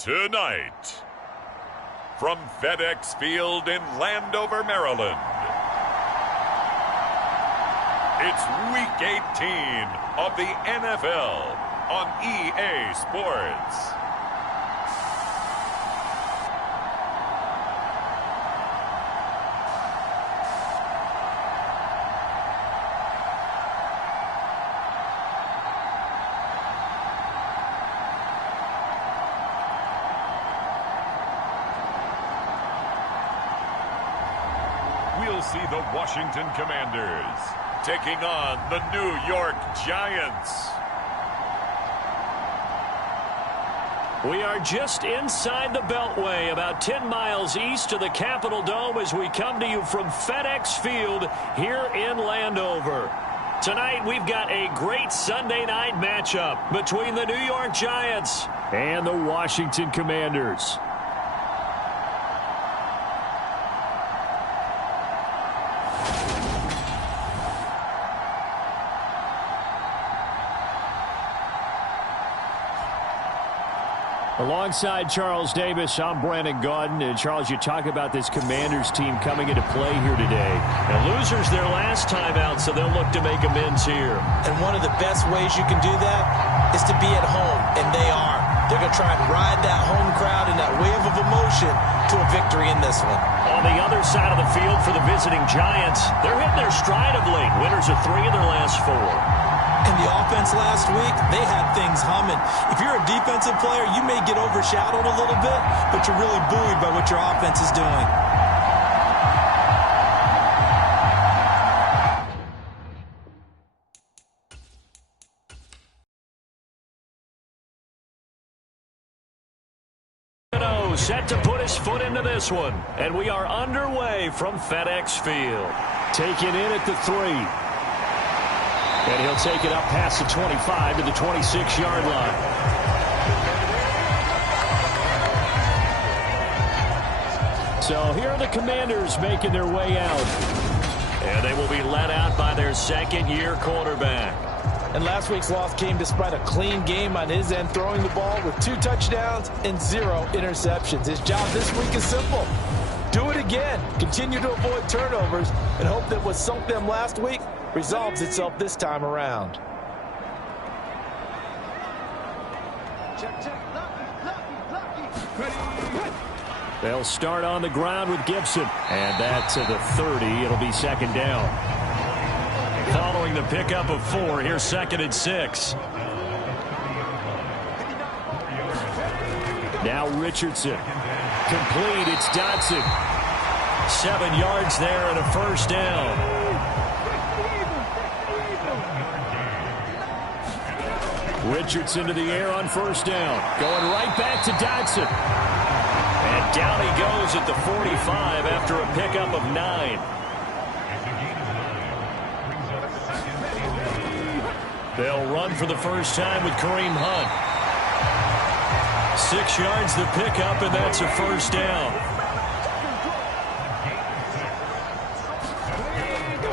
Tonight, from FedEx Field in Landover, Maryland, it's Week 18 of the NFL on EA Sports. We'll see the Washington Commanders taking on the New York Giants. We are just inside the Beltway, about 10 miles east of the Capitol Dome as we come to you from FedEx Field here in Landover. Tonight, we've got a great Sunday night matchup between the New York Giants and the Washington Commanders. Alongside Charles Davis, I'm Brandon Gaudin. And Charles, you talk about this Commanders team coming into play here today. Now, losers their last time out, so they'll look to make amends here. And one of the best ways you can do that is to be at home, and they are. They're going to try and ride that home crowd and that wave of emotion to a victory in this one. On the other side of the field for the visiting Giants, they're hitting their stride of late. Winners of 3 of their last 4. And the offense last week, they had things humming. If you're a defensive player, you may get overshadowed a little bit, but you're really buoyed by what your offense is doing. Set to put his foot into this one. And we are underway from FedEx Field. Taken in at the 3. And he'll take it up past the 25 to the 26-yard line. So here are the Commanders making their way out. And they will be led out by their second-year quarterback. And last week's loss came despite a clean game on his end, throwing the ball with 2 touchdowns and 0 interceptions. His job this week is simple. Do it again. Continue to avoid turnovers and hope that what sunk them last week resolves itself this time around. They'll start on the ground with Gibson. And that's to the 30. It'll be second down. Following the pickup of 4, here's 2nd and 6. Now Richardson. Complete, it's Dotson. 7 yards there and a first down. Richardson to the air on first down. Going right back to Dotson. And down he goes at the 45 after a pickup of 9. They'll run for the first time with Kareem Hunt. 6 yards the pickup, and that's a first down.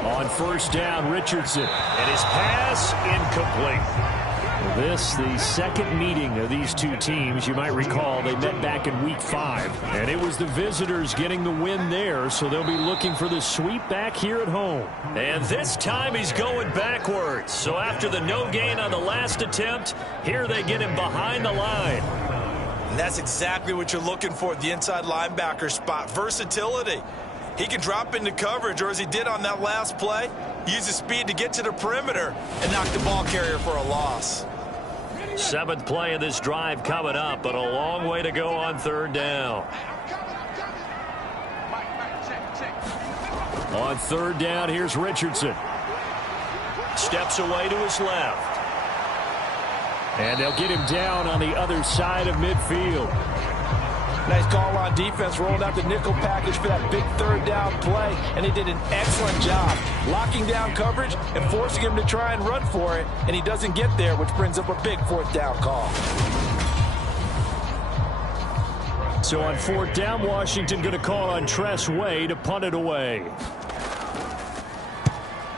On first down, Richardson. And his pass incomplete. This, the second meeting of these two teams. You might recall they met back in Week 5. And it was the visitors getting the win there, so they'll be looking for the sweep back here at home. And this time he's going backwards. So after the no gain on the last attempt, here they get him behind the line. And that's exactly what you're looking for at the inside linebacker spot. Versatility. He can drop into coverage, or as he did on that last play, use his speed to get to the perimeter and knock the ball carrier for a loss. 7th play of this drive coming up, but a long way to go on third down. On third down, here's Richardson. Steps away to his left. And they'll get him down on the other side of midfield. Nice call on defense, rolling out the nickel package for that big third down play, and they did an excellent job locking down coverage and forcing him to try and run for it, and he doesn't get there, which brings up a big 4th down call. So on 4th down, Washington going to call on Tress Way to punt it away.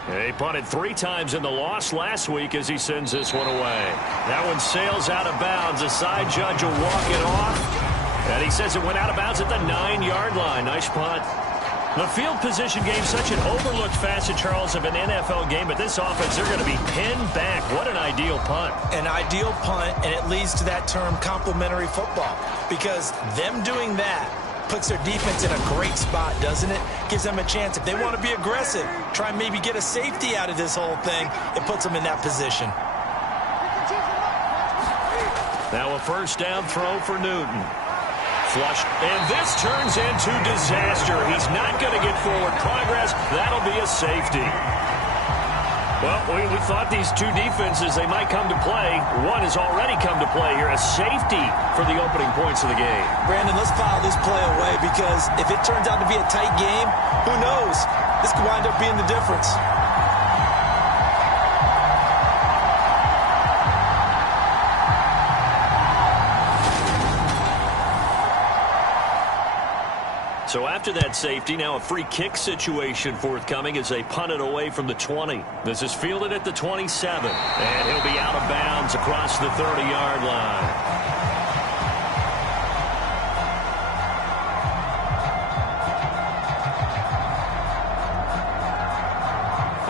They punted 3 times in the loss last week as he sends this one away. That one sails out of bounds. The side judge will walk it off. And he says it went out of bounds at the 9-yard line. Nice punt. The field position game, such an overlooked facet, Charles, of an NFL game, but this offense, they're going to be pinned back. What an ideal punt. An ideal punt, and it leads to that term complementary football, because them doing that puts their defense in a great spot, doesn't it? Gives them a chance. If they want to be aggressive, try and maybe get a safety out of this whole thing, it puts them in that position. Now a first down throw for Newton. Flush, and this turns into disaster. He's not going to get forward progress. That'll be a safety. Well, we thought these two defenses, they might come to play. One has already come to play here, a safety for the opening points of the game. Brandon, let's file this play away, because if it turns out to be a tight game, who knows? This could wind up being the difference. So after that safety, now a free kick situation forthcoming as they punt it away from the 20. This is fielded at the 27. And he'll be out of bounds across the 30-yard line.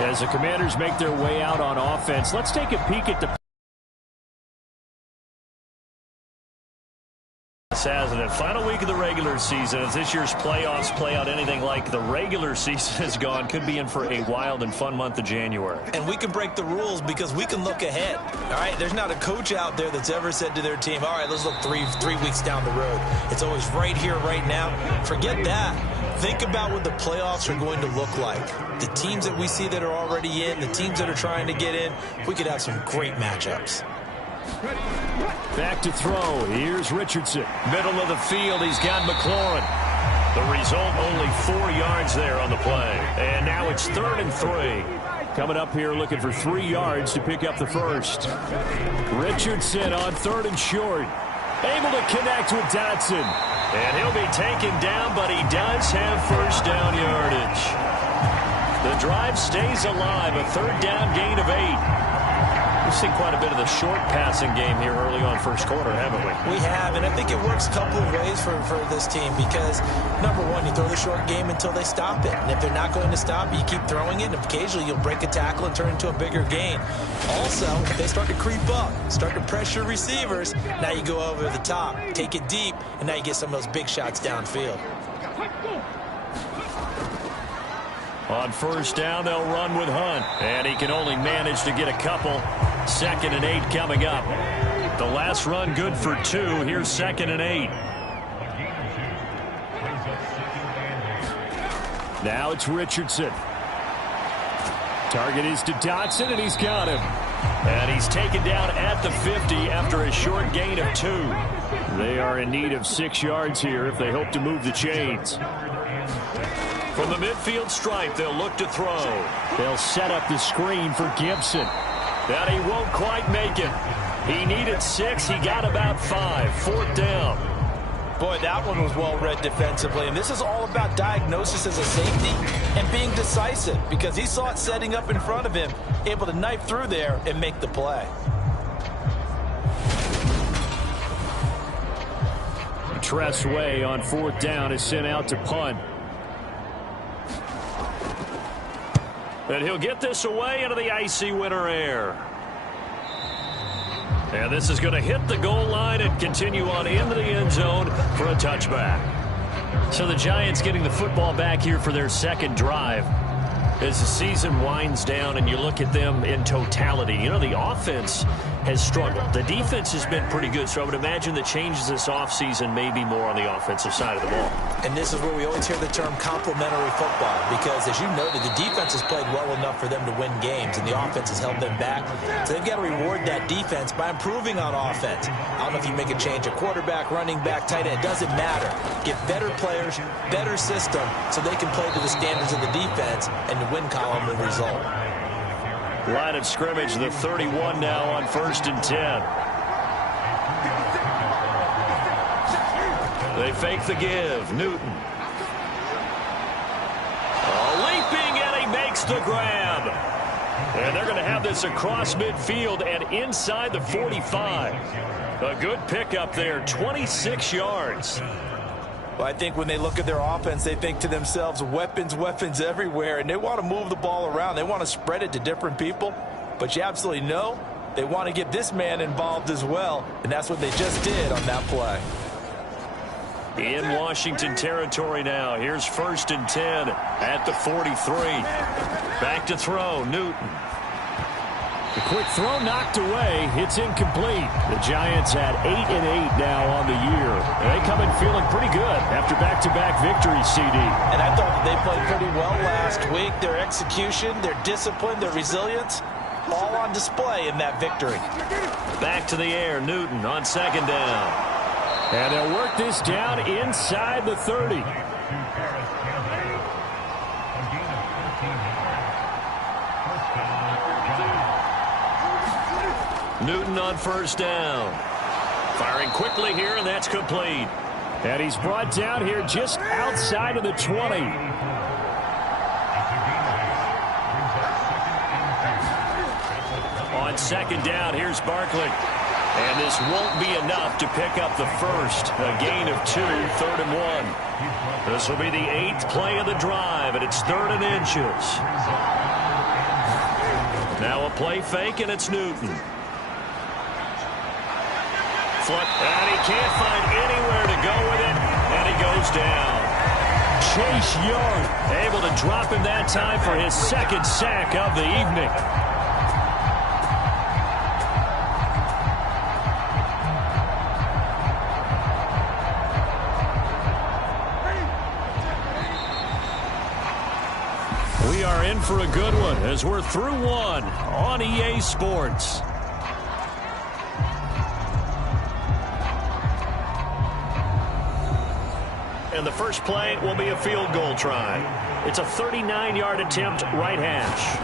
As the Commanders make their way out on offense, let's take a peek at the hasn't it? Final week of the regular season. As this year's playoffs play out anything like the regular season has gone, could be in for a wild and fun month of January. And we can break the rules because we can look ahead. All right, there's not a coach out there that's ever said to their team, all right, let's look three weeks down the road. It's always right here, right now. Forget that. Think about what the playoffs are going to look like. The teams that we see that are already in, the teams that are trying to get in, we could have some great matchups. Back to throw. Here's Richardson. Middle of the field. He's got McLaurin. The result, only 4 yards there on the play. And now it's 3rd and 3. Coming up here looking for 3 yards to pick up the first. Richardson on 3rd and short. Able to connect with Dotson. And he'll be taken down, but he does have first down yardage. The drive stays alive. A 3rd down gain of 8. We've seen quite a bit of the short passing game here early on first quarter, haven't we? We have, and I think it works a couple of ways for this team because, number one, you throw the short game until they stop it. And if they're not going to stop it, you keep throwing it, and occasionally you'll break a tackle and turn it into a bigger gain. Also, if they start to creep up, start to pressure receivers, now you go over the top, take it deep, and now you get some of those big shots downfield. On first down, they'll run with Hunt. And he can only manage to get a couple. 2nd and 8 coming up. The last run good for 2. Here's 2nd and 8. Now it's Richardson. Target is to Dotson, and he's got him. And he's taken down at the 50 after a short gain of 2. They are in need of 6 yards here if they hope to move the chains. From the midfield stripe, they'll look to throw. They'll set up the screen for Gibson. And he won't quite make it. He needed 6. He got about 5. 4th down. Boy, that one was well read defensively. And this is all about diagnosis as a safety and being decisive because he saw it setting up in front of him, able to knife through there and make the play. Tressway on 4th down is sent out to punt. And he'll get this away into the icy winter air. And this is going to hit the goal line and continue on into the end zone for a touchback. So the Giants getting the football back here for their 2nd drive. As the season winds down and you look at them in totality, you know, the offense has struggled. The defense has been pretty good, so I would imagine the changes this offseason may be more on the offensive side of the ball. And this is where we always hear the term complementary football because, as you noted, the defense has played well enough for them to win games, and the offense has held them back. So they've got to reward that defense by improving on offense. I don't know if you make a change at quarterback, running back, tight end. It doesn't matter. Get better players, better system, so they can play to the standards of the defense, and the win column will result. Line of scrimmage, the 31 now on 1st and 10. They fake the give. Newton. Leaping, and he makes the grab. And they're going to have this across midfield and inside the 45. A good pickup there, 26 yards. Well, I think when they look at their offense, they think to themselves, weapons, weapons everywhere, and they want to move the ball around. They want to spread it to different people, but you absolutely know they want to get this man involved as well, and that's what they just did on that play. In Washington territory now. Here's 1st and 10 at the 43. Back to throw, Newton. The quick throw knocked away. It's incomplete. The Giants had 8-8 now on the year. They come in feeling pretty good after back-to-back victories, CD. And I thought that they played pretty well last week. Their execution, their discipline, their resilience, all on display in that victory. Back to the air, Newton on 2nd down. And they'll work this down inside the 30. Newton on 1st down. Firing quickly here, and that's complete. And he's brought down here just outside of the 20. On 2nd down, here's Barkley. And this won't be enough to pick up the first. A gain of 2, 3rd and 1. This will be the 8th play of the drive, and it's 3rd and inches. Now a play fake, and it's Newton. And he can't find anywhere to go with it, and he goes down. Chase Young able to drop him that time for his 2nd sack of the evening. We are in for a good one as we're through one on EA Sports. And the first play will be a field goal try. It's a 39-yard attempt, right hash.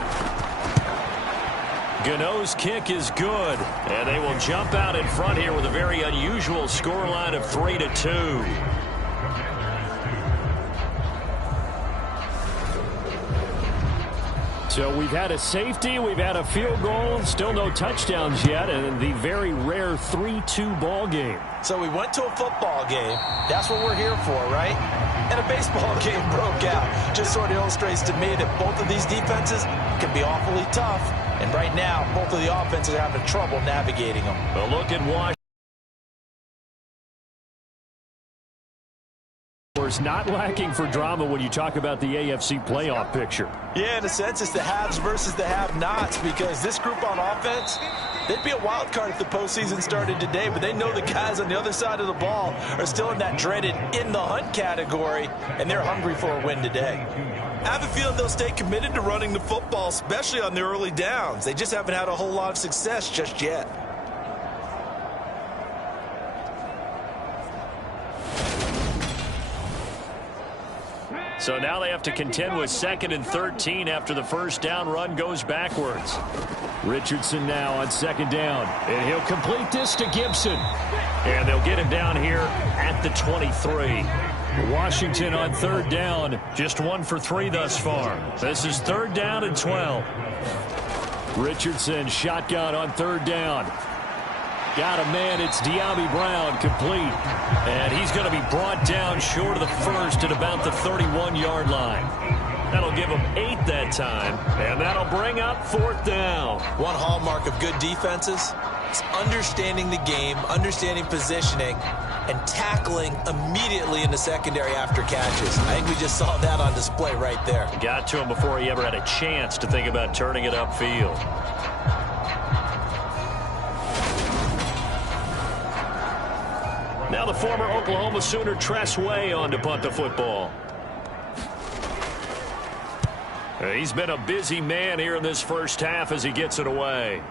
Gano's kick is good, and they will jump out in front here with a very unusual scoreline of 3-2. So we've had a safety, we've had a field goal, still no touchdowns yet, and the very rare 3-2 ball game. So we went to a football game. That's what we're here for, right? And a baseball game broke out. Just sort of illustrates to me that both of these defenses can be awfully tough. And right now, both of the offenses are having trouble navigating them. A look at Washington. Not lacking for drama when you talk about the AFC playoff picture. Yeah, in a sense, it's the haves versus the have-nots, because this group on offense, they'd be a wild card if the postseason started today, but they know the guys on the other side of the ball are still in that dreaded in-the-hunt category, and they're hungry for a win today. I have a feeling they'll stay committed to running the football, especially on their early downs. They just haven't had a whole lot of success just yet. So now they have to contend with 2nd and 13 after the first down run goes backwards. Richardson now on 2nd down. And he'll complete this to Gibson. And they'll get him down here at the 23. Washington on 3rd down. Just 1 for 3 thus far. This is 3rd down and 12. Richardson shotgun on 3rd down. Got a man, it's De'Ami Brown, complete. And he's going to be brought down short of the first at about the 31-yard line. That'll give him 8 that time, and that'll bring up 4th down. One hallmark of good defenses is understanding the game, understanding positioning, and tackling immediately in the secondary after catches. I think we just saw that on display right there. Got to him before he ever had a chance to think about turning it upfield. Now the former Oklahoma Sooner Tress Way on to punt the football. He's been a busy man here in this first half as he gets it away.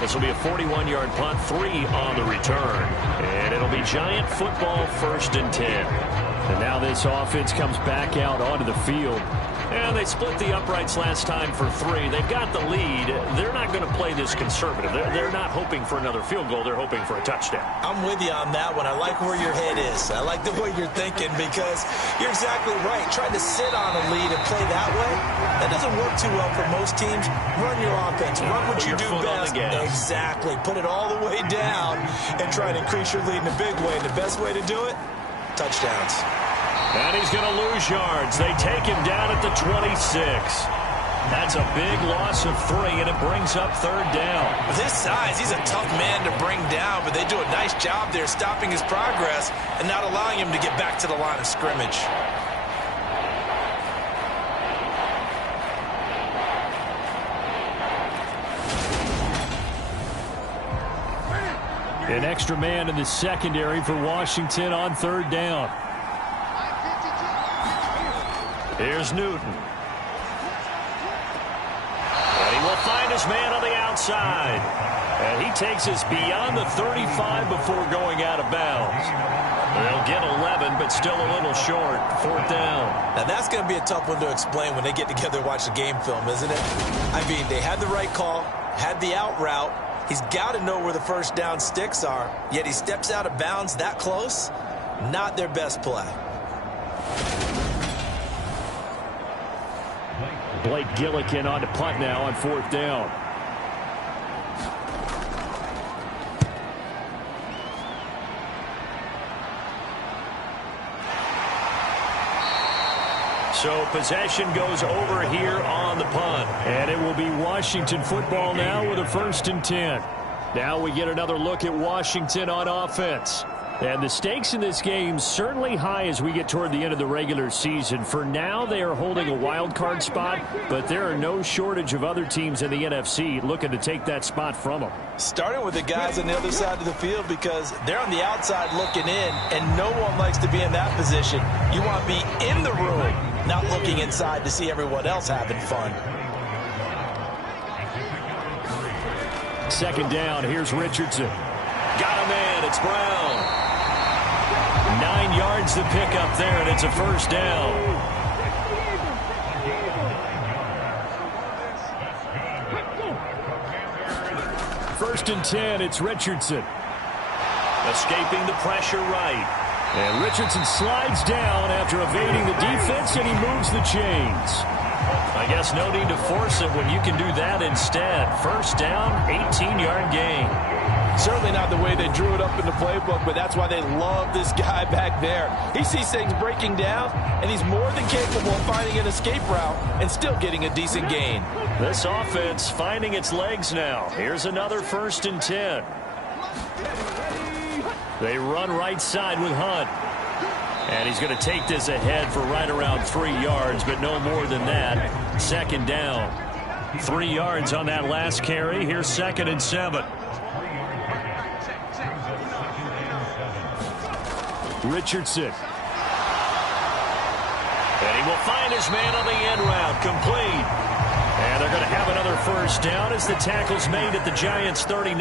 This will be a 41-yard punt, 3 on the return. And it'll be Giant football, 1st and 10. And now this offense comes back out onto the field. And they split the uprights last time for 3. They've got the lead. They're not going to play this conservative. They're not hoping for another field goal. They're hoping for a touchdown. I'm with you on that one. I like where your head is. I like the way you're thinking because you're exactly right. Trying to sit on a lead and play that way, that doesn't work too well for most teams. Run your offense. Run what you do best. Exactly. Put it all the way down and try to increase your lead in a big way. And the best way to do it, touchdowns. And he's going to lose yards. They take him down at the 26. That's a big loss of 3, and it brings up 3rd down. With his size, he's a tough man to bring down, but they do a nice job there stopping his progress and not allowing him to get back to the line of scrimmage. An extra man in the secondary for Washington on 3rd down. Here's Newton. And he will find his man on the outside. And he takes us beyond the 35 before going out of bounds. They'll get 11, but still a little short. 4th down. Now, that's going to be a tough one to explain when they get together and watch the game film, isn't it? I mean, they had the right call, had the out route. He's got to know where the 1st down sticks are, yet he steps out of bounds that close. Not their best play. Blake Gillikin on to punt now on 4th down. So possession goes over here on the punt. And it will be Washington football now with a 1st and 10. Now we get another look at Washington on offense. And the stakes in this game certainly high as we get toward the end of the regular season. For now, they are holding a wild card spot, but there are no shortage of other teams in the NFC looking to take that spot from them. Starting with the guys on the other side of the field because they're on the outside looking in, and no one likes to be in that position. You want to be in the room, not looking inside to see everyone else having fun. 2nd down, here's Richardson. Got a man, it's Brown. 9 yards to pick up there, and it's a 1st down. First and 10, it's Richardson. Escaping the pressure right. And Richardson slides down after evading the defense, and he moves the chains. I guess no need to force it when you can do that instead. 1st down, 18-yard gain. Certainly not the way they drew it up in the playbook, but that's why they love this guy back there. He sees things breaking down, and he's more than capable of finding an escape route and still getting a decent gain. This offense finding its legs now. Here's another 1st and 10. They run right side with Hunt. And he's going to take this ahead for right around 3 yards, but no more than that. 2nd down. 3 yards on that last carry. Here's 2nd and 7. Richardson. And he will find his man on the end route, complete. And they're going to have another 1st down as the tackle's made at the Giants' 39.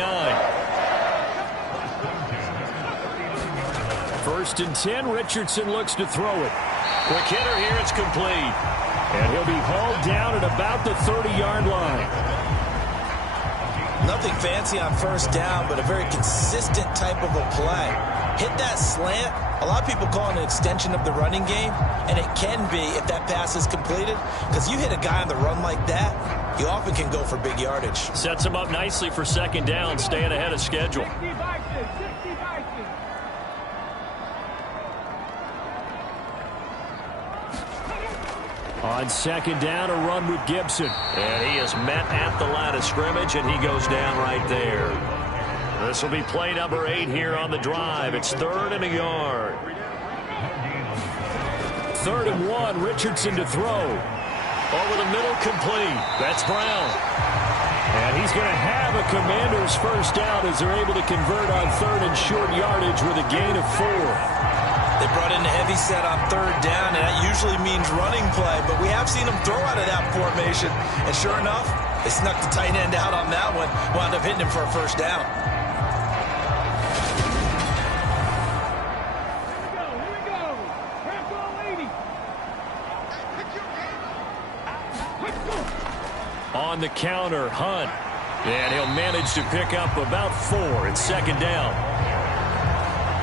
1st and 10, Richardson looks to throw it. Quick hitter here, it's complete. And he'll be hauled down at about the 30-yard line. Nothing fancy on 1st down, but a very consistent type of a play. Hit that slant. A lot of people call it an extension of the running game, and it can be if that pass is completed, because you hit a guy on the run like that, you often can go for big yardage. Sets him up nicely for 2nd down, staying ahead of schedule. On 2nd down, a run with Gibson. And he is met at the line of scrimmage, and he goes down right there. This will be play number 8 here on the drive. It's 3rd and a yard. 3rd and 1, Richardson to throw. Over the middle, complete. That's Brown. And he's going to have a Commander's 1st down as they're able to convert on 3rd and short yardage with a gain of 4. They brought in a heavy set on 3rd down, and that usually means running play, but we have seen them throw out of that formation. And sure enough, they snuck the tight end out on that one, wound up hitting him for a 1st down. On the counter, Hunt. And he'll manage to pick up about 4. It's second down.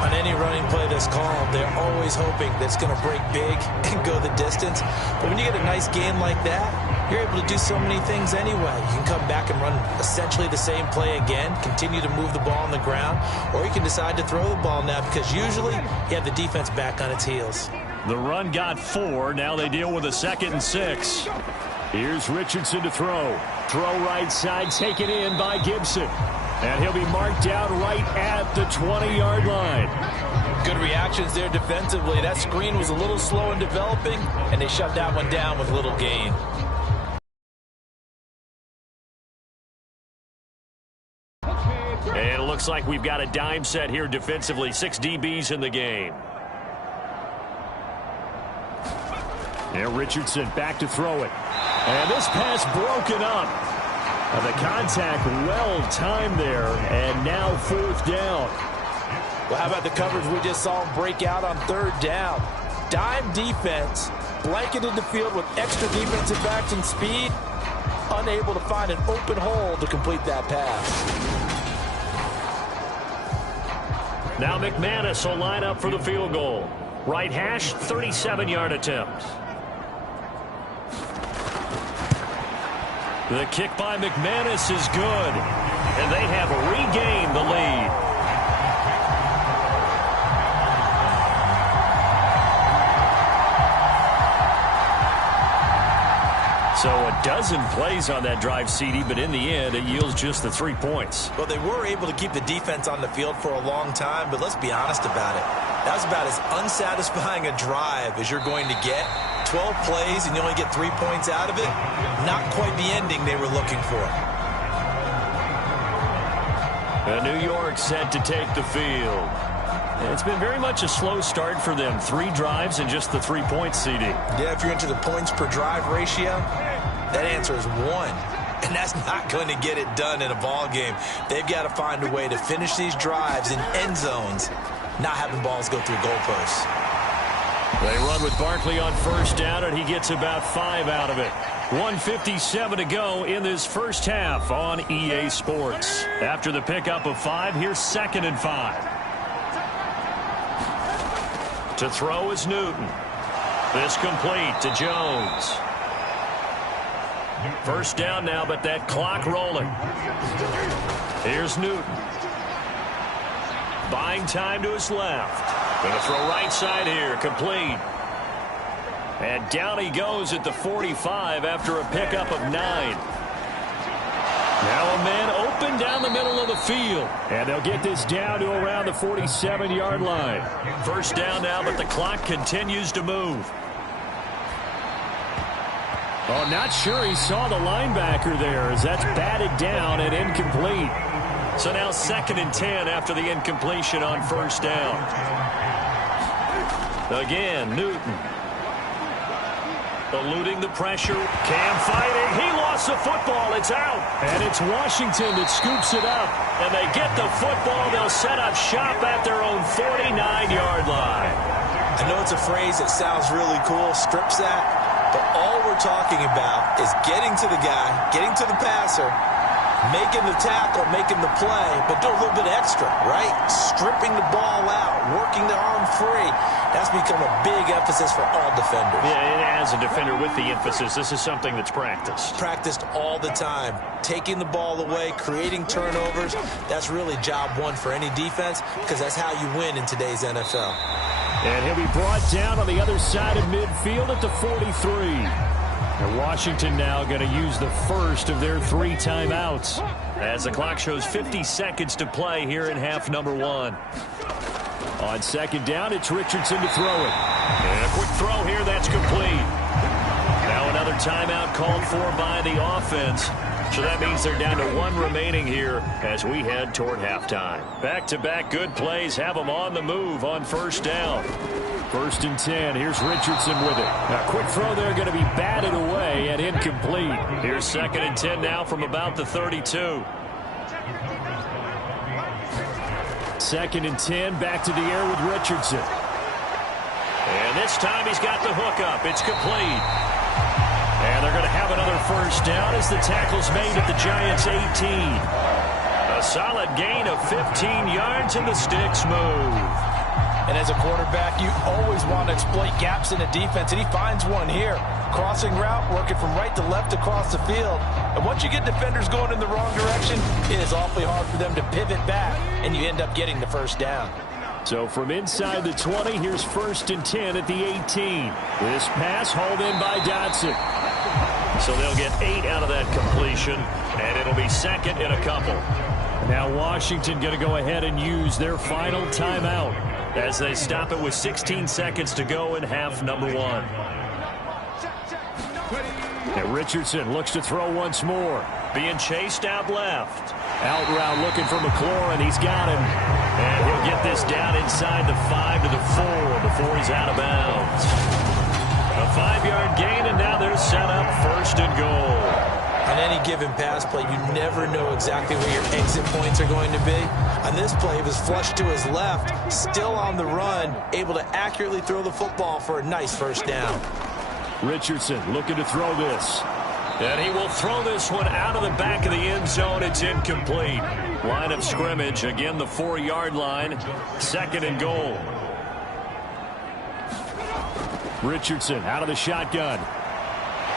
On any running play that's called, they're always hoping that it's going to break big and go the distance. But when you get a nice game like that, you're able to do so many things anyway. You can come back and run essentially the same play again, continue to move the ball on the ground, or you can decide to throw the ball now because usually you have the defense back on its heels. The run got 4. Now they deal with a 2nd and 6. Here's Richardson to throw. Throw right side, taken in by Gibson. And he'll be marked out right at the 20-yard line. Good reactions there defensively. That screen was a little slow in developing, and they shut that one down with little gain. And it looks like we've got a dime set here defensively. 6 DBs in the game. And Richardson back to throw it. And this pass broken up. The contact well-timed there, and now 4th down. Well, how about the coverage we just saw break out on 3rd down? Dime defense, blanketed the field with extra defensive backs and speed, unable to find an open hole to complete that pass. Now McManus will line up for the field goal. Right hash, 37-yard attempt. The kick by McManus is good, and they have regained the lead. So a dozen plays on that drive, CD, but in the end, it yields just the 3 points. Well, they were able to keep the defense on the field for a long time, but let's be honest about it. That was about as unsatisfying a drive as you're going to get. 12 plays and you only get 3 points out of it. Not quite the ending they were looking for. New York set to take the field. It's been very much a slow start for them. 3 drives and just the 3 points, CD. Yeah, if you're into the points per drive ratio, that answer is 1. And that's not going to get it done in a ball game. They've got to find a way to finish these drives in end zones, not having balls go through goalposts. They run with Barkley on 1st down, and he gets about 5 out of it. 1:57 to go in this first half on EA Sports. After the pickup of 5, here's 2nd and 5. To throw is Newton. This complete to Jones. 1st down now, but that clock rolling. Here's Newton. Buying time to his left. Going to throw right side here, complete. And down he goes at the 45 after a pickup of 9. Now a man open down the middle of the field. And they'll get this down to around the 47-yard line. 1st down now, but the clock continues to move. Oh, not sure he saw the linebacker there as that's batted down and incomplete. So now 2nd and 10 after the incompletion on 1st down. Again, Newton. Eluding the pressure. Cam fighting. He lost the football. It's out. And it's Washington that scoops it up. And they get the football. They'll set up shop at their own 49-yard line. I know it's a phrase that sounds really cool, strip sack, but all we're talking about is getting to the guy, getting to the passer, making the tackle, making the play, but do a little bit extra, right? Stripping the ball out, working the arm free. That's become a big emphasis for all defenders. Yeah, and as a defender with the emphasis, this is something that's practiced. Practiced all the time. Taking the ball away, creating turnovers, that's really job 1 for any defense because that's how you win in today's NFL. And he'll be brought down on the other side of midfield at the 43. And Washington now going to use the first of their 3 timeouts. As the clock shows 50 seconds to play here in half number 1. On 2nd down, it's Richardson to throw it. And a quick throw here, that's complete. Now another timeout called for by the offense. So that means they're down to 1 remaining here as we head toward halftime. Back-to-back good plays have them on the move on 1st down. 1st and 10. Here's Richardson with it. A quick throw there going to be batted away and incomplete. Here's 2nd and 10 now from about the 32. 2nd and 10. Back to the air with Richardson. And this time he's got the hook up. It's complete. And they're going to have another first down as the tackle's made at the Giants' 18. A solid gain of 15 yards, and the sticks move. And as a quarterback, you always want to exploit gaps in the defense, and he finds one here. Crossing route, working from right to left across the field. And once you get defenders going in the wrong direction, it is awfully hard for them to pivot back, and you end up getting the first down. So from inside the 20, here's 1st and 10 at the 18. This pass hauled in by Dotson. So they'll get 8 out of that completion, and it'll be 2nd and a couple. Now Washington going to go ahead and use their final timeout as they stop it with 16 seconds to go in half number 1. And Richardson looks to throw once more. Being chased out left. Out route looking for McLaurin, and he's got him. And he'll get this down inside the 5 to the 4 before he's out of bounds. A 5-yard gain, and now they're set up 1st and goal. On any given pass play, you never know exactly where your exit points are going to be. On this play, it was flushed to his left, still on the run, able to accurately throw the football for a nice first down. Richardson looking to throw this. And he will throw this one out of the back of the end zone. It's incomplete. Line of scrimmage, again the 4-yard line. 2nd and goal. Richardson out of the shotgun.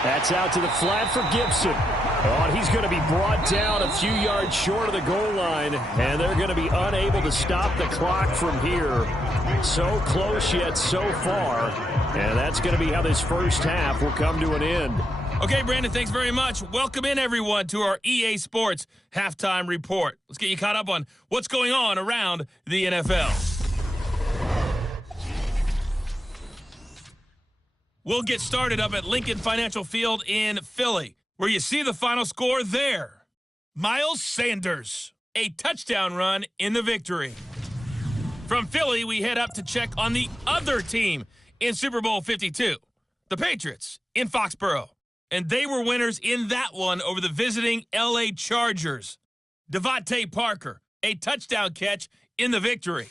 That's out to the flat for Gibson. Oh, and he's going to be brought down a few yards short of the goal line, and they're going to be unable to stop the clock from here. So close yet so far, and that's going to be how this first half will come to an end. Okay, Brandon, thanks very much. Welcome in, everyone, to our EA Sports Halftime Report. Let's get you caught up on what's going on around the NFL. We'll get started up at Lincoln Financial Field in Philly, where you see the final score there. Miles Sanders, a touchdown run in the victory. From Philly, we head up to check on the other team in Super Bowl 52, the Patriots in Foxborough. And they were winners in that one over the visiting L.A. Chargers. Devontae Parker, a touchdown catch in the victory.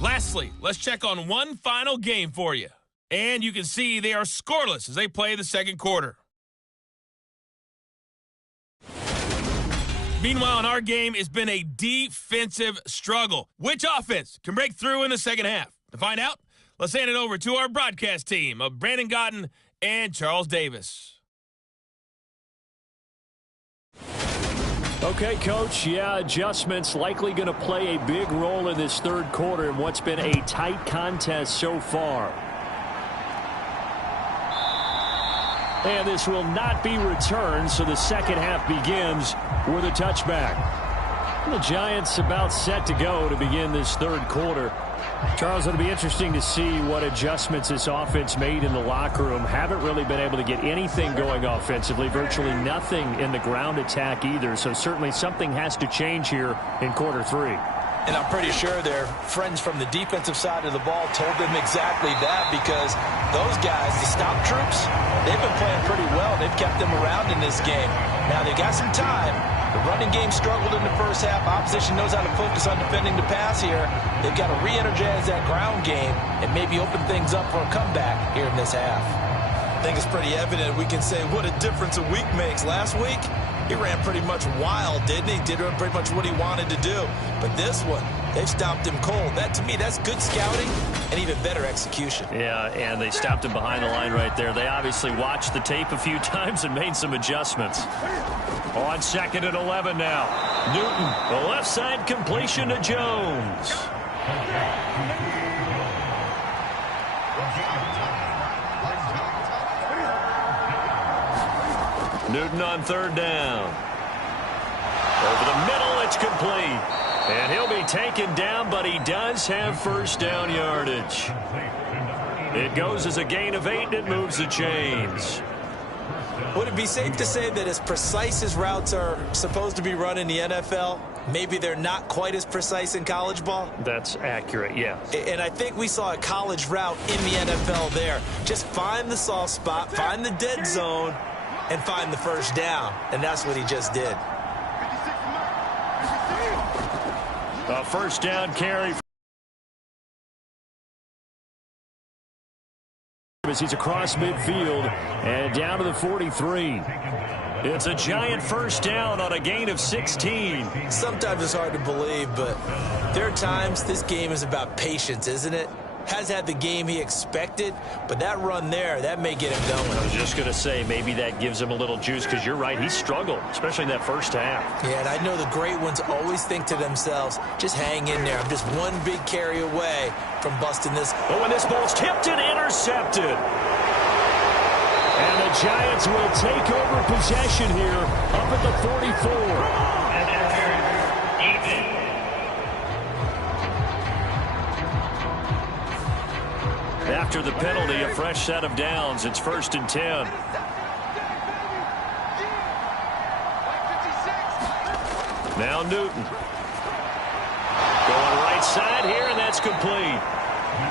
Lastly, let's check on one final game for you. And you can see they are scoreless as they play the second quarter. Meanwhile, in our game, it's been a defensive struggle. Which offense can break through in the second half? To find out, let's hand it over to our broadcast team of Brandon Gotten and Charles Davis. Okay, Coach, adjustments likely going to play a big role in this third quarter in what's been a tight contest so far. And this will not be returned, so the second half begins with a touchback. The Giants about set to go to begin this third quarter. Charles, it'll be interesting to see what adjustments this offense made in the locker room. Haven't really been able to get anything going offensively, virtually nothing in the ground attack either. So certainly something has to change here in quarter 3. And I'm pretty sure their friends from the defensive side of the ball told them exactly that, because those guys, the stop troops, they've been playing pretty well. They've kept them around in this game. Now, they got some time. The running game struggled in the first half. Opposition knows how to focus on defending the pass here. They've got to re-energize that ground game and maybe open things up for a comeback here in this half. I think it's pretty evident we can say what a difference a week makes. Last week, he ran pretty much wild, didn't he? Did pretty much what he wanted to do. But this one, they've stopped him cold. That, to me, that's good scouting and even better execution. Yeah, and they stopped him behind the line right there. They obviously watched the tape a few times and made some adjustments. On 2nd and 11 now. Newton, the left side completion to Jones. Newton on 3rd down. Over the middle, it's complete. And he'll be taken down, but he does have first down yardage. It goes as a gain of 8, and it moves the chains. Would it be safe to say that as precise as routes are supposed to be run in the NFL, maybe they're not quite as precise in college ball? That's accurate, yeah. And I think we saw a college route in the NFL there. Just find the soft spot, find the dead zone, and find the first down. And that's what he just did. A first down carry. as he's across midfield and down to the 43. It's a giant first down on a gain of 16. Sometimes it's hard to believe, but there are times this game is about patience, isn't it? Has had the game he expected, but that run there, that may get him going. I was just going to say, maybe that gives him a little juice, because you're right, he struggled, especially in that first half. Yeah, and I know the great ones always think to themselves, just hang in there. I'm just one big carry away from busting this. Oh, and this ball's tipped and intercepted. And the Giants will take over possession here up at the 44. After the penalty, a fresh set of downs. It's 1st and 10. Now Newton. Going right side here, and that's complete.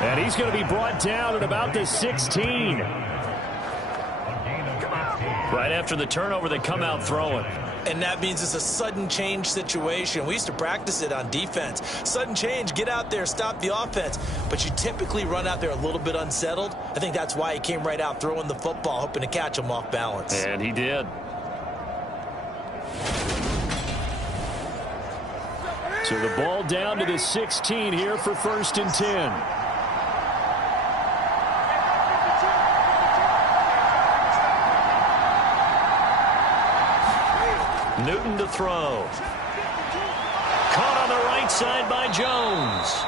And he's going to be brought down at about the 16. Right after the turnover, they come out throwing. And that means it's a sudden change situation. We used to practice it on defense. Sudden change, get out there, stop the offense. But you typically run out there a little bit unsettled. I think that's why he came right out throwing the football, hoping to catch him off balance. And he did. So the ball down to the 16 here for 1st and 10. Newton to throw. Caught on the right side by Jones.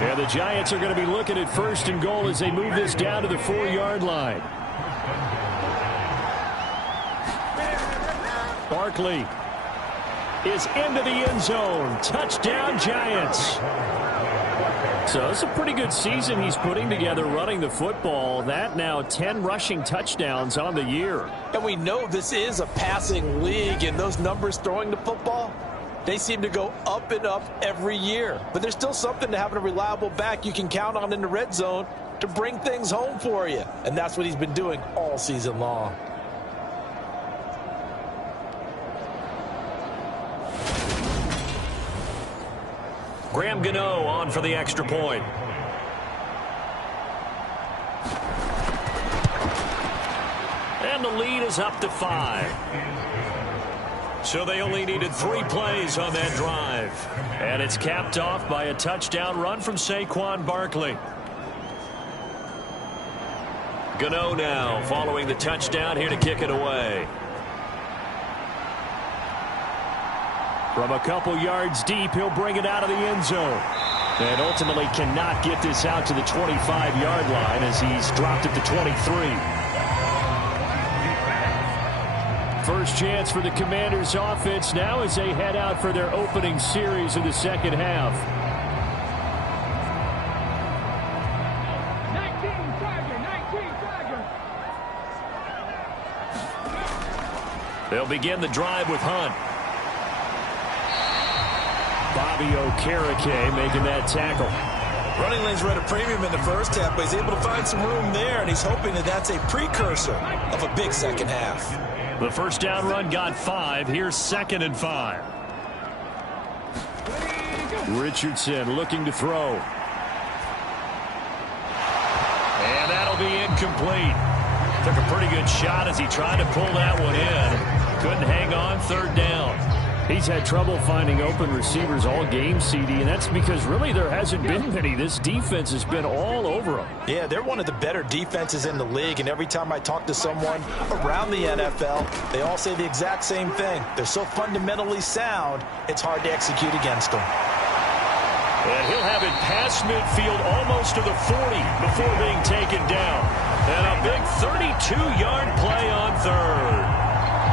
And the Giants are going to be looking at 1st and goal as they move this down to the 4-yard line. Barkley is into the end zone. Touchdown, Giants. So it's a pretty good season he's putting together running the football. That now 10 rushing touchdowns on the year. And we know this is a passing league, and those numbers throwing the football, they seem to go up and up every year. But there's still something to having a reliable back you can count on in the red zone to bring things home for you. And that's what he's been doing all season long. Graham Gano on for the extra point. And the lead is up to 5. So they only needed 3 plays on that drive. And it's capped off by a touchdown run from Saquon Barkley. Gano now following the touchdown here to kick it away. From a couple yards deep, he'll bring it out of the end zone. And ultimately cannot get this out to the 25-yard line as he's dropped at the 23. First chance for the Commanders' offense now as they head out for their opening series of the second half. 19 Tiger. They'll begin the drive with Hunt. Bobby Okereke making that tackle. Running lanes were at a premium in the first half, but he's able to find some room there, and he's hoping that that's a precursor of a big second half. The first down run got 5. Here's 2nd and 5. Richardson looking to throw. And that'll be incomplete. Took a pretty good shot as he tried to pull that one in. Couldn't hang on. 3rd down. He's had trouble finding open receivers all game, CD, and that's because really there hasn't been many. This defense has been all over them. Yeah, they're one of the better defenses in the league, and every time I talk to someone around the NFL, they all say the exact same thing. They're so fundamentally sound, it's hard to execute against them. And he'll have it past midfield almost to the 40 before being taken down. And a big 32-yard play on 3rd.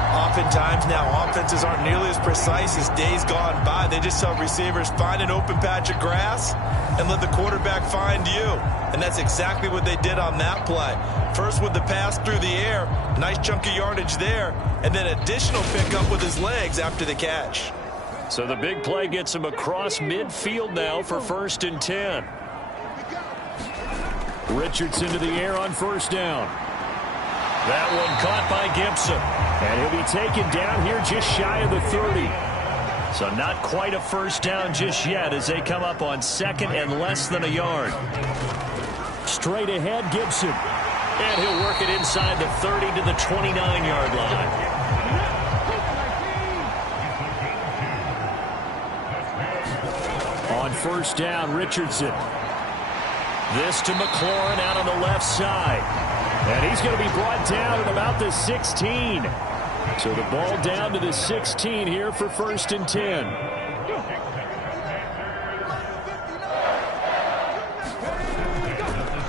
Oftentimes now, offenses aren't nearly as precise as days gone by. They just tell receivers, find an open patch of grass and let the quarterback find you. And that's exactly what they did on that play. First with the pass through the air, nice chunk of yardage there, and then additional pickup with his legs after the catch. So the big play gets him across midfield now for 1st and 10. Richardson to the air on 1st down. That one caught by Gibson. And he'll be taken down here just shy of the 30. So not quite a first down just yet as they come up on 2nd and less than a yard. Straight ahead, Gibson. And he'll work it inside the 30 to the 29-yard line. On first down, Richardson. This to McLaurin out on the left side. And he's going to be brought down at about the 16. So the ball down to the 16 here for 1st and 10.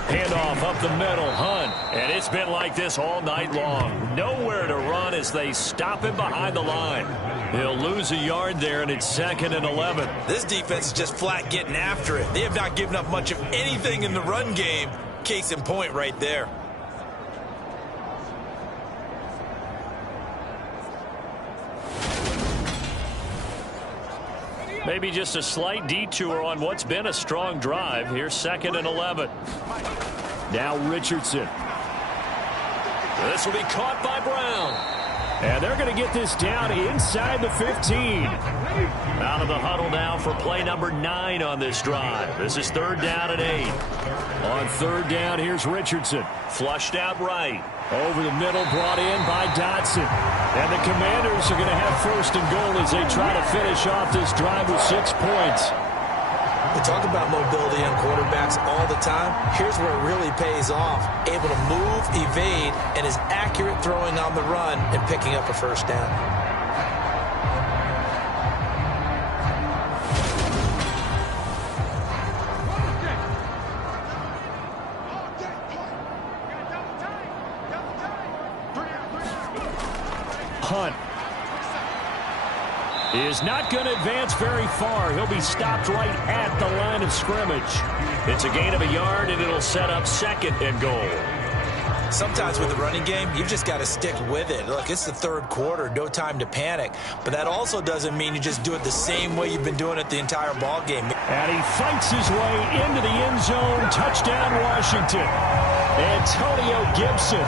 Handoff up the middle, Hunt. And it's been like this all night long. Nowhere to run as they stop him behind the line. He'll lose a yard there, and it's 2nd and 11. This defense is just flat getting after it. They have not given up much of anything in the run game. Case in point right there. Maybe just a slight detour on what's been a strong drive. Here's 2nd and 11. Now Richardson. This will be caught by Brown. And they're going to get this down inside the 15. Out of the huddle now for play number 9 on this drive. This is 3rd down and 8. On 3rd down, here's Richardson. Flushed out right. Over the middle, brought in by Dotson. And the Commanders are going to have 1st and goal as they try to finish off this drive with 6 points. We talk about mobility on quarterbacks all the time. Here's where it really pays off. Able to move, evade, and is accurate throwing on the run and picking up a 1st down. Hunt is not going to advance very far. He'll be stopped right at the line of scrimmage. It's a gain of a yard, and it'll set up 2nd and goal. Sometimes with the running game, you've just got to stick with it. Look, it's the 3rd quarter, no time to panic. But that also doesn't mean you just do it the same way you've been doing it the entire ball game. And he fights his way into the end zone. Touchdown, Washington. Antonio Gibson,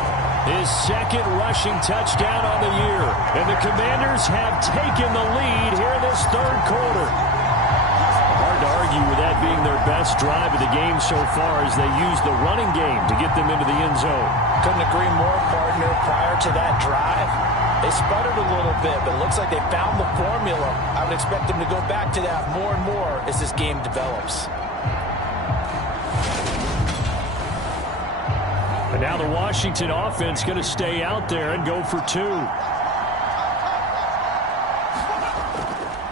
his 2nd rushing touchdown on the year. And the Commanders have taken the lead here in this 3rd quarter. Hard to argue with that being their best drive of the game so far as they use the running game to get them into the end zone. Couldn't agree more, partner. Prior to that drive, they sputtered a little bit, but it looks like they found the formula. I would expect them to go back to that more and more as this game develops. And now the Washington offense going to stay out there and go for 2.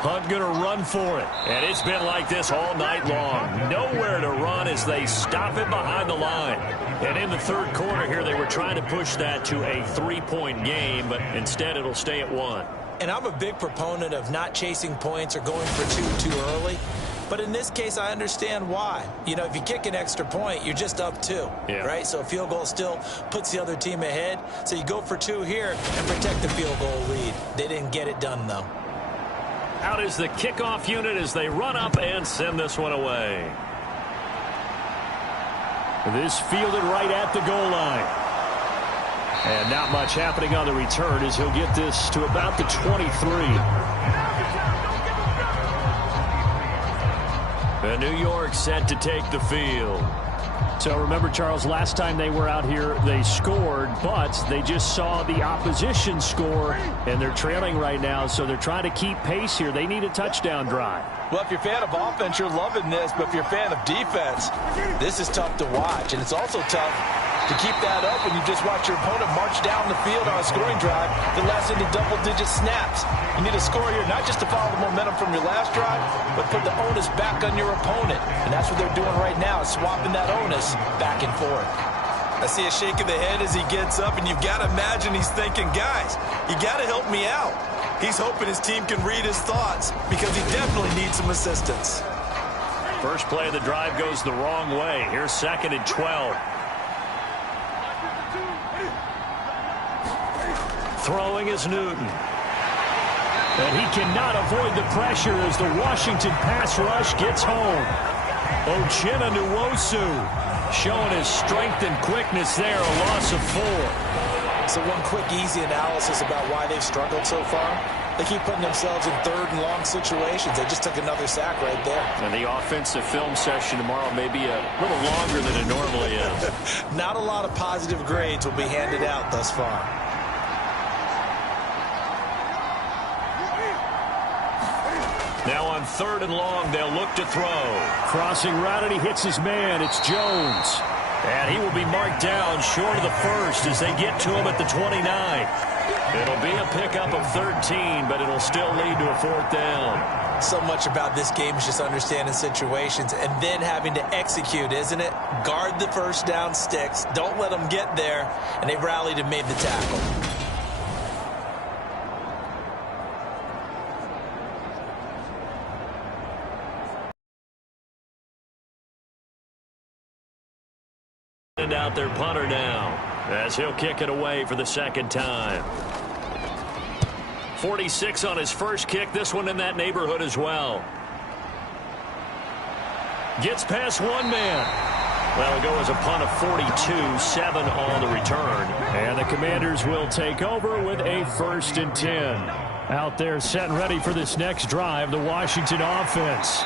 Hunt going to run for it. And it's been like this all night long. Nowhere to run as they stop it behind the line. And in the 3rd quarter here, they were trying to push that to a 3-point game, but instead it'll stay at 1. And I'm a big proponent of not chasing points or going for 2 too early. But in this case, I understand why. You know, if you kick an extra point, you're just up 2, right? So a field goal still puts the other team ahead. So you go for 2 here and protect the field goal lead. They didn't get it done, though. Out is the kickoff unit as they run up and send this one away. This fielded right at the goal line. And not much happening on the return as he'll get this to about the 23. And New York set to take the field. So remember, Charles, last time they were out here, they scored, but they just saw the opposition score, and they're trailing right now, so they're trying to keep pace here. They need a touchdown drive. Well, if you're a fan of offense, you're loving this, but if you're a fan of defense, this is tough to watch, and it's also tough to keep that up when you just watch your opponent march down the field on a scoring drive that lasts into double-digit snaps. You need a score here, not just to follow the momentum from your last drive, but put the onus back on your opponent. And that's what they're doing right now, is swapping that onus back and forth. I see a shake of the head as he gets up, and you've got to imagine he's thinking, guys, you got to help me out. He's hoping his team can read his thoughts because he definitely needs some assistance. First play of the drive goes the wrong way. Here's 2nd and 12. Throwing is Newton. And he cannot avoid the pressure as the Washington pass rush gets home. Uchenna Nwosu showing his strength and quickness there, a loss of 4. So one quick, easy analysis about why they've struggled so far. They keep putting themselves in third and long situations. They just took another sack right there. And the offensive film session tomorrow may be a little longer than it normally is. Not a lot of positive grades will be handed out thus far. Now on 3rd and long, they'll look to throw. Crossing route, and he hits his man. It's Jones. And he will be marked down short of the first as they get to him at the 29. It'll be a pickup of 13, but it'll still lead to a 4th down. So much about this game is just understanding situations and then having to execute, isn't it? Guard the first down sticks. Don't let them get there. And they've rallied and made the tackle. And out their punter now as he'll kick it away for the 2nd time. 46 on his first kick. This one in that neighborhood as well. Gets past one man. Well, it'll go as a punt of 42, 7 on the return. And the Commanders will take over with a 1st and 10. Out there set and ready for this next drive, the Washington offense.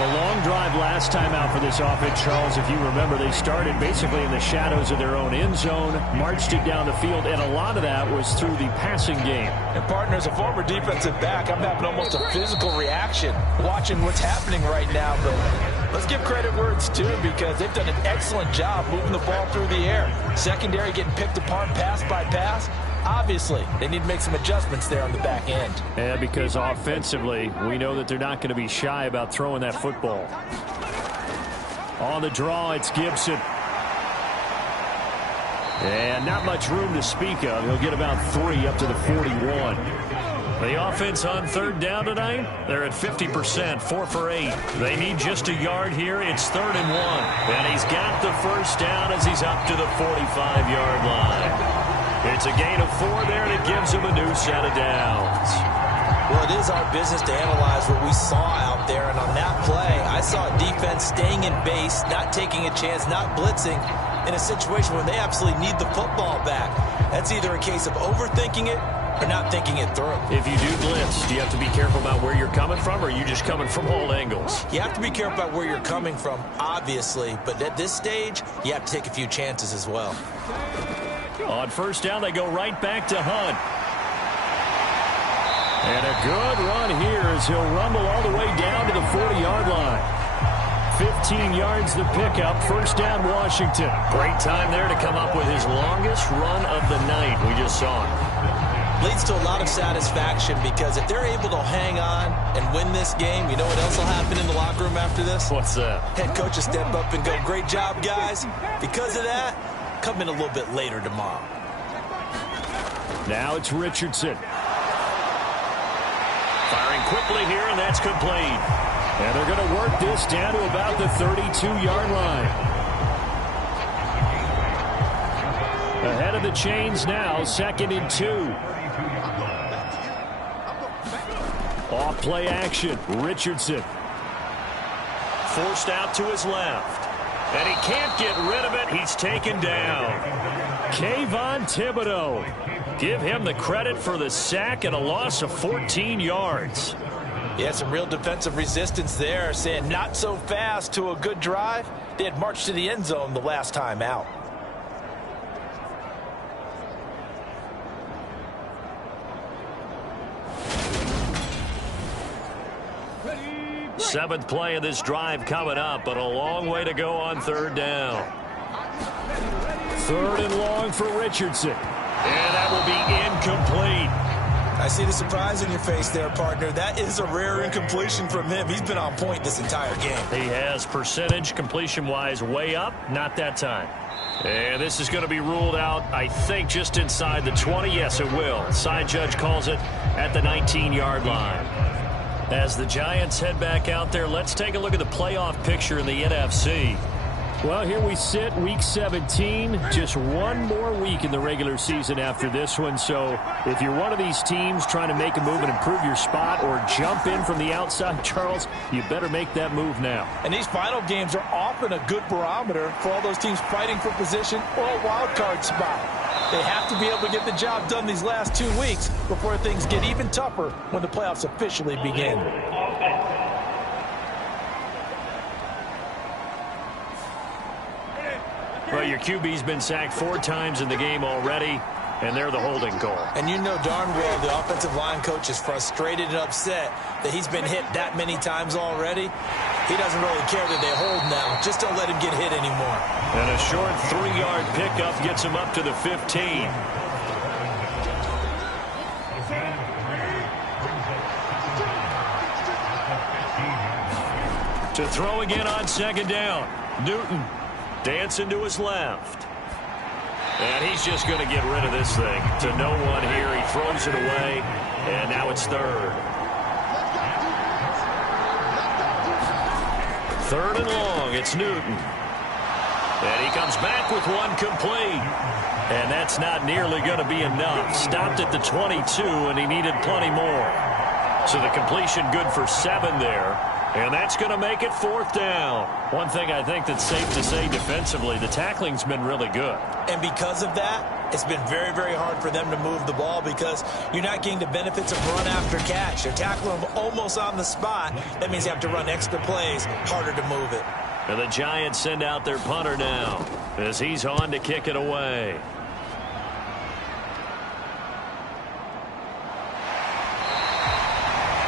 A long drive last time out for this offense, Charles. If you remember, they started basically in the shadows of their own end zone, marched it down the field, and a lot of that was through the passing game. And, partner, as a former defensive back, I'm having almost a physical reaction watching what's happening right now. But let's give credit where it's due because they've done an excellent job moving the ball through the air. Secondary getting picked apart pass by pass. Obviously, they need to make some adjustments there on the back end. Yeah, because offensively, we know that they're not going to be shy about throwing that football. On the draw, it's Gibson. And not much room to speak of. He'll get about 3 up to the 41. The offense on 3rd down tonight, they're at 50%, 4 for 8. They need just a yard here. It's 3rd and 1. And he's got the first down as he's up to the 45-yard line. It's a gain of 4 there, and it gives him a new set of downs. Well, it is our business to analyze what we saw out there, and on that play, I saw a defense staying in base, not taking a chance, not blitzing, in a situation where they absolutely need the football back. That's either a case of overthinking it or not thinking it through. If you do blitz, do you have to be careful about where you're coming from, or are you just coming from all angles? You have to be careful about where you're coming from, obviously, but at this stage, you have to take a few chances as well. On 1st down, they go right back to Hunt. And a good run here as he'll rumble all the way down to the 40-yard line. 15 yards the pickup. 1st down, Washington. Great time there to come up with his longest run of the night. We just saw it. Leads to a lot of satisfaction because if they're able to hang on and win this game, you know what else will happen in the locker room after this? What's that? Head coach will step up and go, great job, guys. Because of that, come in a little bit later tomorrow. Now it's Richardson. Firing quickly here, and that's complete. And they're going to work this down to about the 32-yard line. Ahead of the chains now, 2nd and 2. Off play action, Richardson. Forced out to his left. And he can't get rid of it. He's taken down. Kayvon Thibodeau. Give him the credit for the sack and a loss of 14 yards. Yeah, some real defensive resistance there, saying not so fast to a good drive. They had marched to the end zone the last time out. Seventh play of this drive coming up, but a long way to go on 3rd down. 3rd and long for Richardson. And that will be incomplete. I see the surprise in your face there, partner. That is a rare incompletion from him. He's been on point this entire game. He has percentage completion-wise way up. Not that time. And this is going to be ruled out, I think, just inside the 20. Yes, it will. Side judge calls it at the 19-yard line. As the Giants head back out there, let's take a look at the playoff picture in the NFC. Well, here we sit, Week 17. Just one more week in the regular season after this one. So if you're one of these teams trying to make a move and improve your spot or jump in from the outside, Charles, you better make that move now. And these final games are often a good barometer for all those teams fighting for position or a wild card spot. They have to be able to get the job done these last 2 weeks before things get even tougher when the playoffs officially begin. Well, your QB's been sacked 4 times in the game already, and they're the holding call. And you know darn well the offensive line coach is frustrated and upset that he's been hit that many times already. He doesn't really care that they hold now. Just don't let him get hit anymore. And a short 3-yard pickup gets him up to the 15. To throw again on second down. Newton dancing to his left. And he's just going to get rid of this thing. To no one here. He throws it away. And now it's third. Third and long. It's Newton. And he comes back with one complete. And that's not nearly going to be enough. Stopped at the 22, and he needed plenty more. So the completion good for 7 there. And that's going to make it 4th down. One thing I think that's safe to say defensively, the tackling's been really good. And because of that, it's been very, very hard for them to move the ball because you're not getting the benefits of run after catch. They're tackling them almost on the spot. That means you have to run extra plays, harder to move it. And the Giants send out their punter now as he's on to kick it away.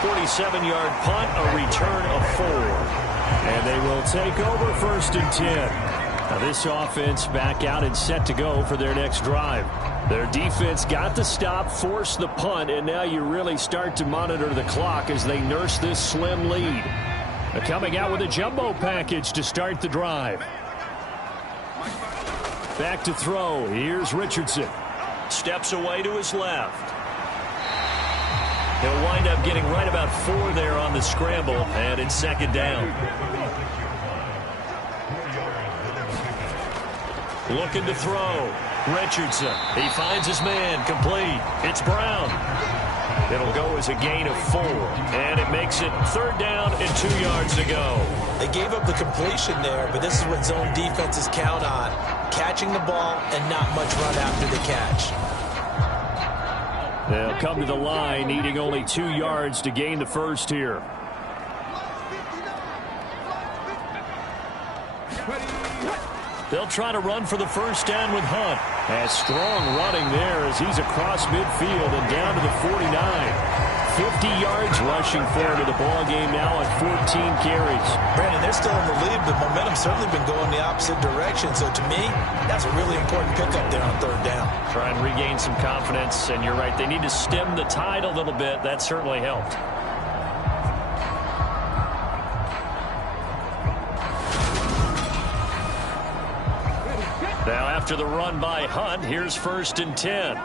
.47-yard punt, a return of 4. And they will take over 1st and 10. Now this offense back out and set to go for their next drive. Their defense got the stop, forced the punt, and now you really start to monitor the clock as they nurse this slim lead. They're coming out with a jumbo package to start the drive. Back to throw. Here's Richardson. Steps away to his left. He'll wind up getting right about 4 there on the scramble, and it's 2nd down. Looking to throw. Richardson. He finds his man. Complete. It's Brown. It'll go as a gain of 4, and it makes it 3rd down and 2 yards to go. They gave up the completion there, but this is what zone defenses count on. Catching the ball and not much run after the catch. They'll come to the line, needing only 2 yards to gain the first here. They'll try to run for the first down with Hunt. As strong running there as he's across midfield and down to the 49. 50 yards rushing forward to the ball game now on 14 carries. Brandon, they're still in the lead, but momentum's certainly been going the opposite direction. So to me, that's a really important pickup there on 3rd down. Try and regain some confidence, and you're right. They need to stem the tide a little bit. That certainly helped. Now after the run by Hunt, here's 1st and 10.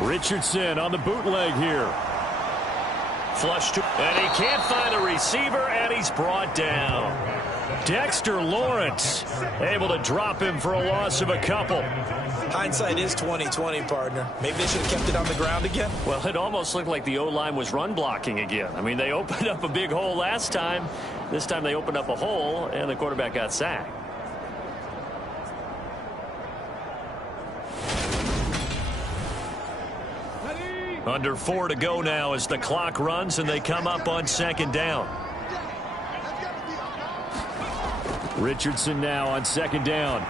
Richardson on the bootleg here. Flush to, and he can't find a receiver, and he's brought down. Dexter Lawrence able to drop him for a loss of a couple. Hindsight is 20/20, partner. Maybe they should have kept it on the ground again. Well, it almost looked like the O-line was run blocking again. I mean, they opened up a big hole last time. This time they opened up a hole, and the quarterback got sacked. Under 4 to go now as the clock runs, and they come up on 2nd down. Richardson now on 2nd down.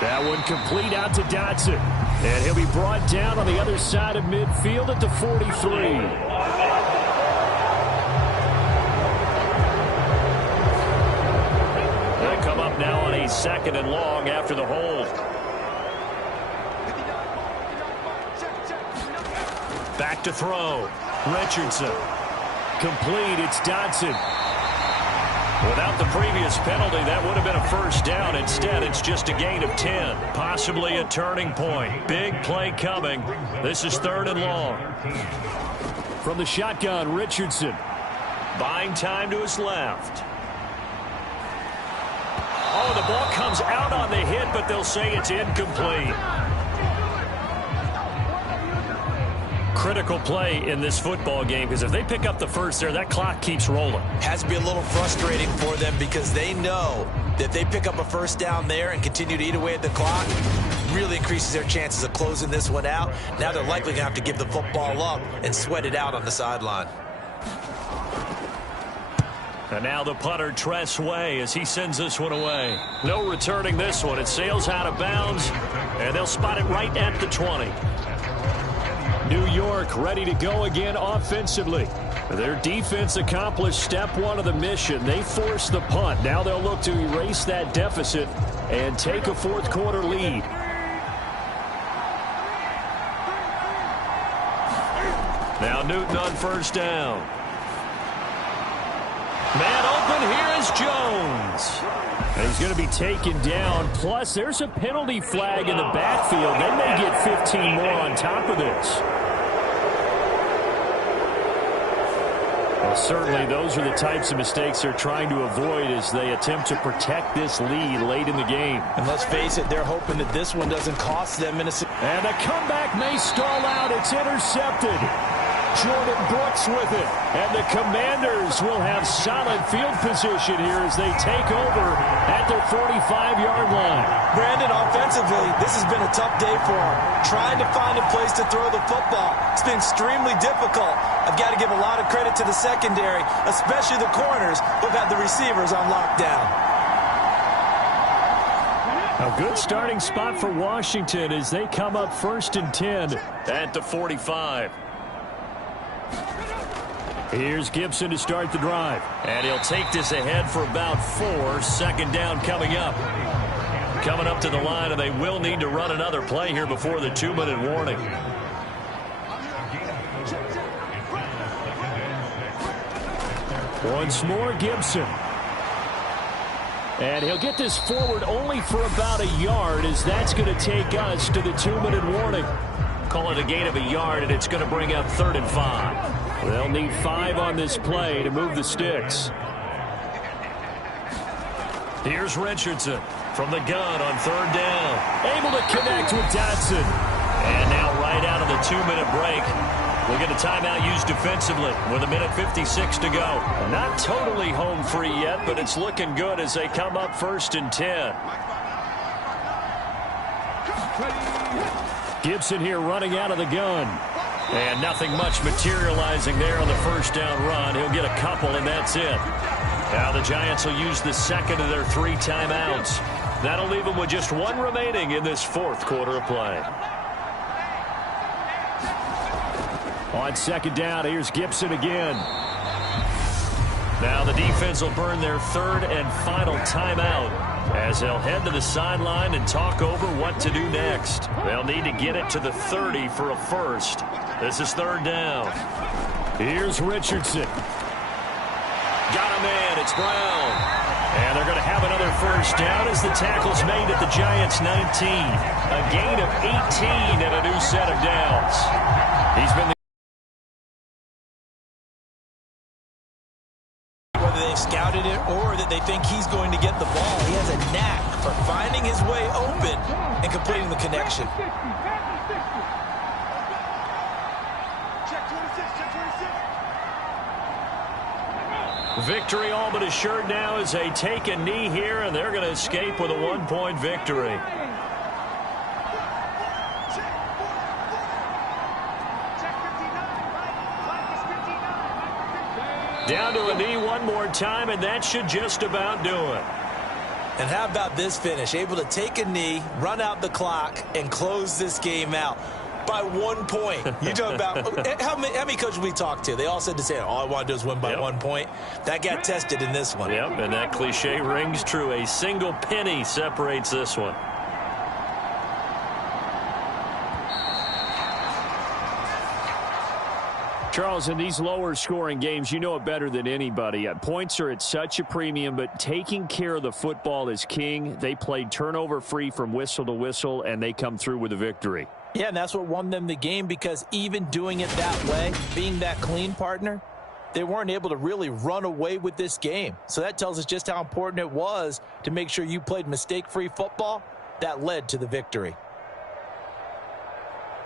That one complete out to Dotson. And he'll be brought down on the other side of midfield at the 43. They come up now on a 2nd and long after the hold. Back to throw. Richardson. Complete. It's Dotson. Without the previous penalty, that would have been a 1st down. Instead, it's just a gain of 10. Possibly a turning point. Big play coming. This is 3rd and long. From the shotgun, Richardson. Buying time to his left. Oh, the ball comes out on the hit, but they'll say it's incomplete. Critical play in this football game, because if they pick up the first there, that clock keeps rolling. Has to be a little frustrating for them because they know If they pick up a first down there and continue to eat away at the clock, really increases their chances of closing this one out. Now they're likely going to have to give the football up and sweat it out on the sideline. And now the punter, Tress Way, as he sends this one away. No returning this one. It sails out of bounds, and they'll spot it right at the 20. New York ready to go again offensively. Their defense accomplished step one of the mission. They forced the punt. Now they'll look to erase that deficit and take a fourth quarter lead. Now Newton on first down. Man open, here is Jones. And he's going to be taken down. Plus, there's a penalty flag in the backfield. They may get 15 more on top of this. Well, certainly those are the types of mistakes they're trying to avoid as they attempt to protect this lead late in the game. And let's face it, they're hoping that this one doesn't cost them. And the comeback may stall out. It's intercepted. Jordan Brooks with it. And the Commanders will have solid field position here as they take over at their 45-yard line. Brandon, offensively, this has been a tough day for them. Trying to find a place to throw the football. It's been extremely difficult. I've got to give a lot of credit to the secondary, especially the corners who've had the receivers on lockdown. A good starting spot for Washington as they come up 1st and 10 at the 45. Here's Gibson to start the drive. And he'll take this ahead for about 4. Second down coming up. Coming up to the line, and they will need to run another play here before the 2-minute warning. Once more, Gibson. And he'll get this forward only for about a yard, as that's going to take us to the 2-minute warning. Call it a gain of a yard, and it's going to bring up 3rd and 5. They'll need 5 on this play to move the sticks. Here's Richardson from the gun on 3rd down. Able to connect with Dotson. And now right out of the 2-minute break, we'll get a timeout used defensively with 1:56 to go. Not totally home free yet, but it's looking good as they come up 1st and 10. Gibson here running out of the gun. And nothing much materializing there on the first down run. He'll get a couple, and that's it. Now the Giants will use the second of their 3 timeouts. That'll leave them with just 1 remaining in this 4th quarter of play. On 2nd down, here's Gibson again. Now the defense will burn their 3rd and final timeout as they'll head to the sideline and talk over what to do next. They'll need to get it to the 30 for a first. This is 3rd down. Here's Richardson. Got a man. It's Brown. And they're going to have another first down as the tackle's made at the Giants' 19. A gain of 18 and a new set of downs. He's been whether they've scouted it or that they think he's going to get the ball. He has a knack for finding his way open and completing the connection. Victory all but assured now as they take a knee here, and they're going to escape with a 1-point victory. Down to a knee one more time, and that should just about do it. And how about this finish? Able to take a knee, run out the clock, and close this game out by 1 point. You talk about how many coaches we talked to? They all said the same. All I want to do is win by 1 point. That got tested in this one. Yep, and that cliche rings true. A single penny separates this one. Charles, in these lower scoring games, you know it better than anybody. Points are at such a premium, but taking care of the football is king. They played turnover free from whistle to whistle, and they come through with a victory. Yeah, and that's what won them the game, because even doing it that way, being that clean partner, they weren't able to really run away with this game. So that tells us just how important it was to make sure you played mistake-free football. That led to the victory.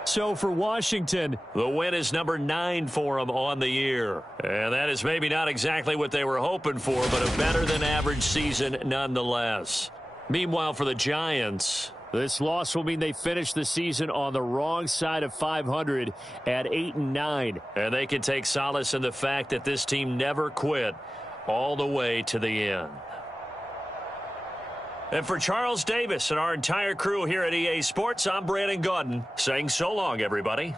So for Washington, the win is number 9 for them on the year. And that is maybe not exactly what they were hoping for, but a better-than-average season nonetheless. Meanwhile, for the Giants, this loss will mean they finish the season on the wrong side of 500 at 8-9. And they can take solace in the fact that this team never quit all the way to the end. And for Charles Davis and our entire crew here at EA Sports, I'm Brandon Gaudin saying so long, everybody.